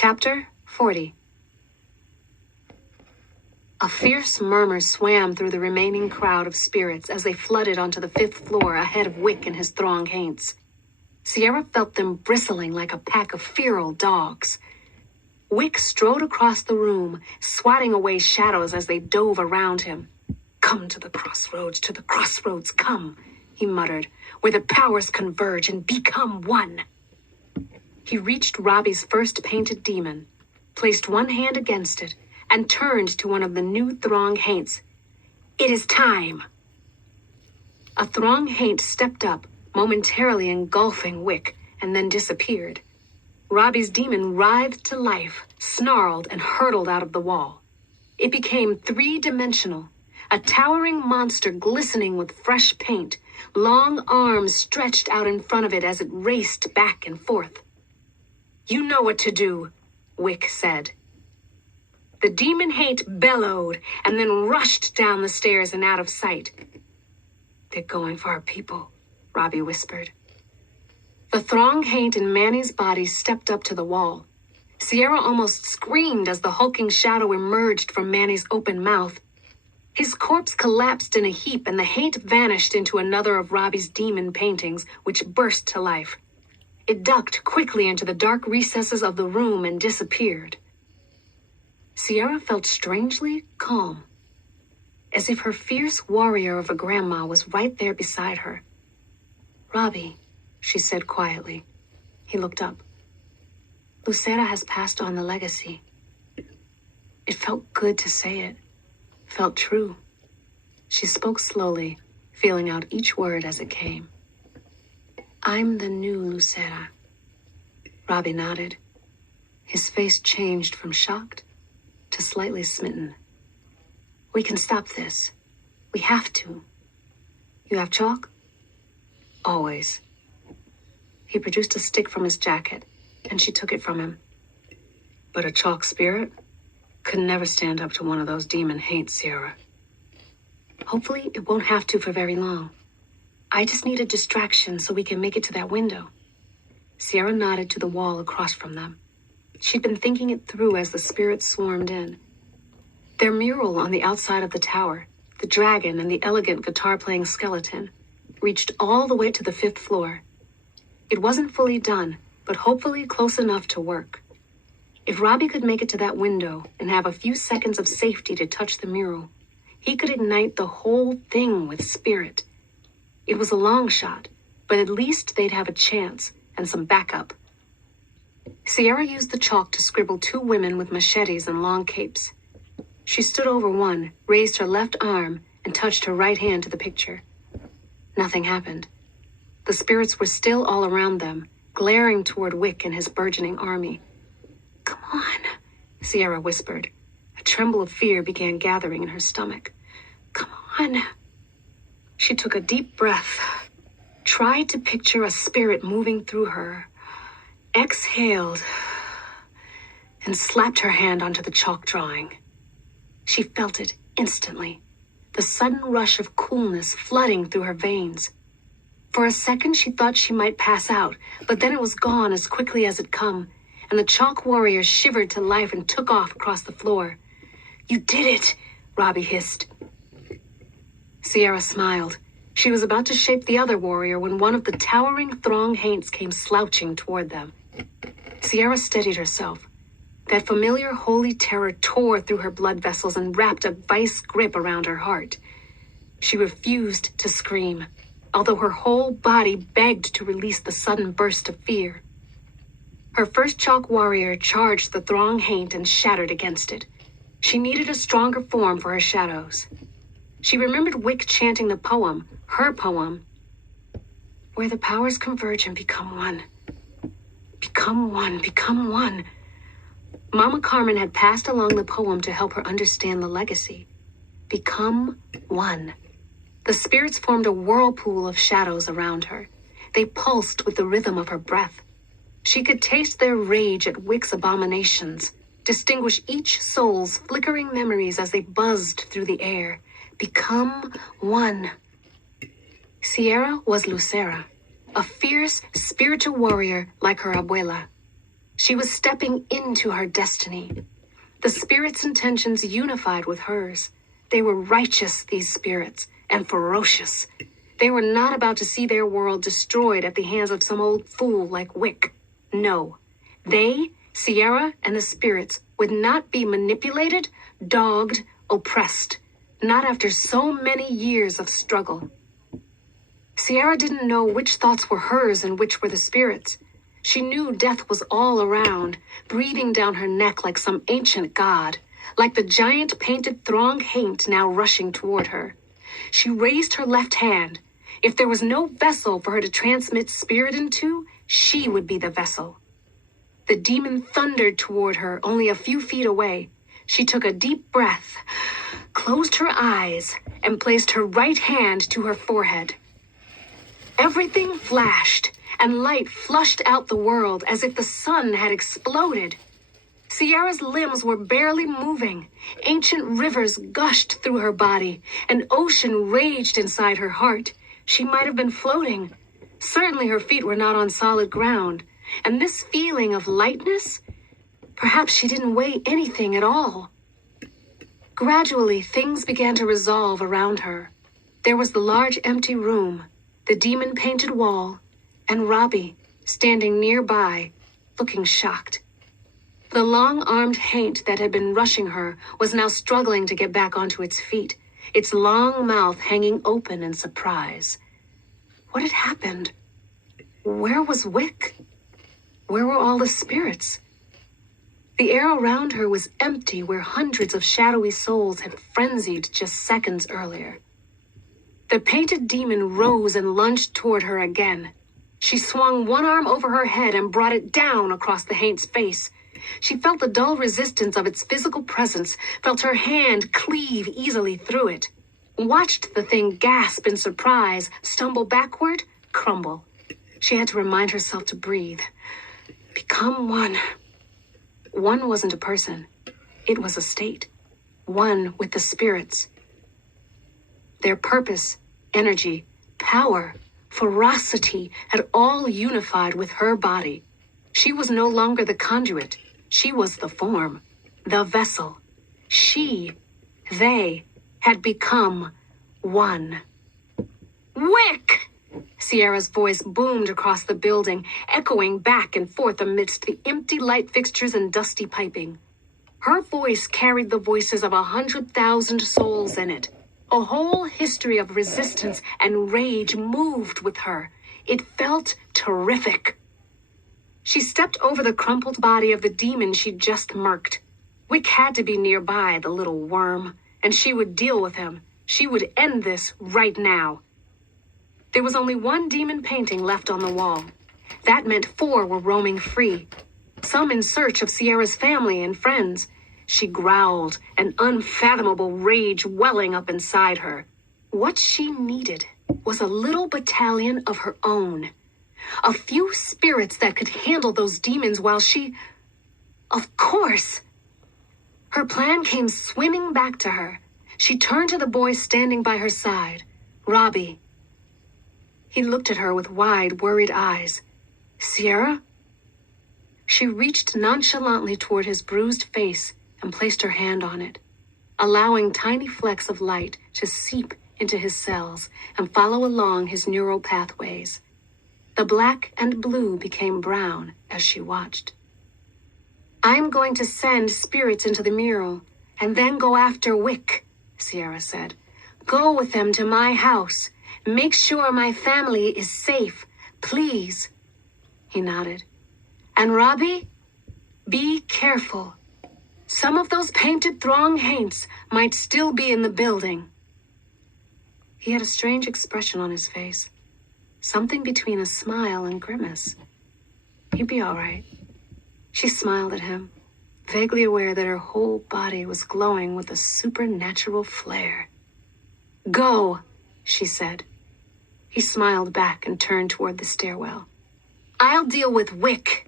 Chapter 40. A fierce murmur swam through the remaining crowd of spirits as they flooded onto the 5th floor ahead of Wick and his throng haints. Sierra felt them bristling like a pack of feral dogs. Wick strode across the room, swatting away shadows as they dove around him. "Come to the crossroads, come," he muttered, "where the powers converge and become one." He reached Robbie's first painted demon, placed one hand against it, and turned to one of the new throng haints. "It is time." A throng haint stepped up, momentarily engulfing Wick, and then disappeared. Robbie's demon writhed to life, snarled, and hurtled out of the wall. It became 3-dimensional, a towering monster glistening with fresh paint, long arms stretched out in front of it as it raced back and forth. "You know what to do," Wick said. The demon haint bellowed and then rushed down the stairs and out of sight. "They're going for our people," Robbie whispered. The throng haint in Manny's body stepped up to the wall. Sierra almost screamed as the hulking shadow emerged from Manny's open mouth. His corpse collapsed in a heap and the haint vanished into another of Robbie's demon paintings, which burst to life. It ducked quickly into the dark recesses of the room and disappeared. Sierra felt strangely calm, as if her fierce warrior of a grandma was right there beside her. "Robbie," she said quietly. He looked up. "Lucera has passed on the legacy." It felt good to say it. Felt true. She spoke slowly, feeling out each word as it came. "I'm the new Lucera." Robbie nodded. His face changed from shocked to slightly smitten. "We can stop this. We have to. You have chalk?" "Always." He produced a stick from his jacket, and she took it from him. "But a chalk spirit could never stand up to one of those demon haints, Sierra." "Hopefully it won't have to for very long. I just need a distraction so we can make it to that window." Sierra nodded to the wall across from them. She'd been thinking it through as the spirits swarmed in. Their mural on the outside of the tower, the dragon and the elegant guitar-playing skeleton, reached all the way to the 5th floor. It wasn't fully done, but hopefully close enough to work. If Robbie could make it to that window and have a few seconds of safety to touch the mural, he could ignite the whole thing with spirit. It was a long shot, but at least they'd have a chance and some backup. Sierra used the chalk to scribble 2 women with machetes and long capes. She stood over one, raised her left arm, and touched her right hand to the picture. Nothing happened. The spirits were still all around them, glaring toward Wick and his burgeoning army. "Come on," Sierra whispered. A tremble of fear began gathering in her stomach. "Come on." She took a deep breath, tried to picture a spirit moving through her, exhaled, and slapped her hand onto the chalk drawing. She felt it instantly, the sudden rush of coolness flooding through her veins. For a second, she thought she might pass out, but then it was gone as quickly as it come, and the chalk warrior shivered to life and took off across the floor. "You did it," Robbie hissed. Sierra smiled. She was about to shape the other warrior when one of the towering throng haints came slouching toward them. Sierra steadied herself. That familiar holy terror tore through her blood vessels and wrapped a vice grip around her heart. She refused to scream, although her whole body begged to release the sudden burst of fear. Her first chalk warrior charged the throng haint and shattered against it. She needed a stronger form for her shadows. She remembered Wick chanting the poem, her poem, "Where the powers converge and become one. Become one, become one." Mama Carmen had passed along the poem to help her understand the legacy. Become one. The spirits formed a whirlpool of shadows around her. They pulsed with the rhythm of her breath. She could taste their rage at Wick's abominations, distinguish each soul's flickering memories as they buzzed through the air. Become one. Sierra was Lucera, a fierce, spiritual warrior like her abuela. She was stepping into her destiny. The spirit's intentions unified with hers. They were righteous, these spirits, and ferocious. They were not about to see their world destroyed at the hands of some old fool like Wick. No. They, Sierra and the spirits, would not be manipulated, dogged, oppressed. Not after so many years of struggle. Sierra didn't know which thoughts were hers and which were the spirits. She knew death was all around, breathing down her neck like some ancient god, like the giant painted throng haint now rushing toward her. She raised her left hand. If there was no vessel for her to transmit spirit into, she would be the vessel. The demon thundered toward her only a few feet away. She took a deep breath, closed her eyes, and placed her right hand to her forehead. Everything flashed, and light flushed out the world as if the sun had exploded. Sierra's limbs were barely moving. Ancient rivers gushed through her body. An ocean raged inside her heart. She might have been floating. Certainly her feet were not on solid ground. And this feeling of lightness, perhaps she didn't weigh anything at all. Gradually, things began to resolve around her. There was the large empty room, the demon-painted wall, and Robbie, standing nearby, looking shocked. The long-armed haint that had been rushing her was now struggling to get back onto its feet, its long mouth hanging open in surprise. What had happened? Where was Wick? Where were all the spirits? The air around her was empty where hundreds of shadowy souls had frenzied just seconds earlier. The painted demon rose and lunged toward her again. She swung one arm over her head and brought it down across the haint's face. She felt the dull resistance of its physical presence, felt her hand cleave easily through it. Watched the thing gasp in surprise, stumble backward, crumble. She had to remind herself to breathe. Become one. One wasn't a person. It was a state. One with the spirits. Their purpose, energy, power, ferocity had all unified with her body. She was no longer the conduit. She was the form, the vessel. They had become one. Wick! Sierra's voice boomed across the building, echoing back and forth amidst the empty light fixtures and dusty piping. Her voice carried the voices of 100,000 souls in it. A whole history of resistance and rage moved with her. It felt terrific. She stepped over the crumpled body of the demon she'd just murked. Wick had to be nearby, the little worm, and she would deal with him. She would end this right now. There was only one demon painting left on the wall. That meant 4 were roaming free, some in search of Sierra's family and friends. She growled, an unfathomable rage welling up inside her. What she needed was a little battalion of her own. A few spirits that could handle those demons while she... Of course! Her plan came swimming back to her. She turned to the boy standing by her side, Robbie. He looked at her with wide, worried eyes. Sierra? She reached nonchalantly toward his bruised face and placed her hand on it, allowing tiny flecks of light to seep into his cells and follow along his neural pathways. The black and blue became brown as she watched. I'm going to send spirits into the mural and then go after Wick, Sierra said. Go with them to my house. Make sure my family is safe, please. He nodded. And Robbie, be careful. Some of those painted throng haints might still be in the building. He had a strange expression on his face. Something between a smile and grimace. He'd be all right. She smiled at him, vaguely aware that her whole body was glowing with a supernatural flare. Go, she said. He smiled back and turned toward the stairwell. I'll deal with Wick.